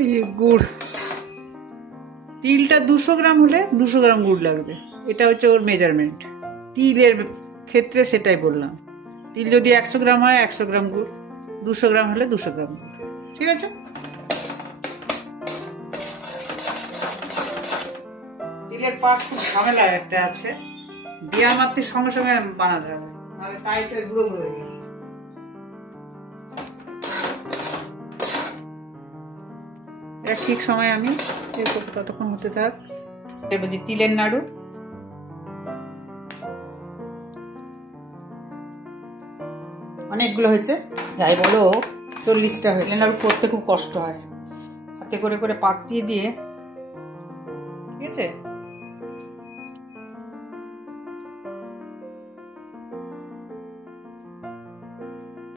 এই গুড়, তিলটা 200 গ্রাম হলে 200 গ্রাম গুড় লাগবে, এটা হচ্ছে ওর মেজারমেন্ট। তিলের ক্ষেত্রে সেটাই বললাম, তিল যদি 100 গ্রাম হয় 100 গ্রাম গুড়, 200 গ্রাম হলে 200 গ্রাম গুড়। ঠিক আছে? তিলের পাক খুব ঝামেলার একটা আছে, দেওয়া মাত্র সঙ্গে সঙ্গে বানাতে হবে, নাহলে টাইট হয়ে গুঁড়ো গুঁড়ো হয়ে যাবে। এটা ঠিক সময় আমি ততক্ষণ হতে থাক। বলছি তিলের নাড়ু, অনেকগুলো হয়েছে, যাই বলো 40টা হয়েছে। তিলের নাড়ু করতে খুব কষ্ট হয়, হাতে করে করে পাক দিয়ে দিয়ে, ঠিক আছে।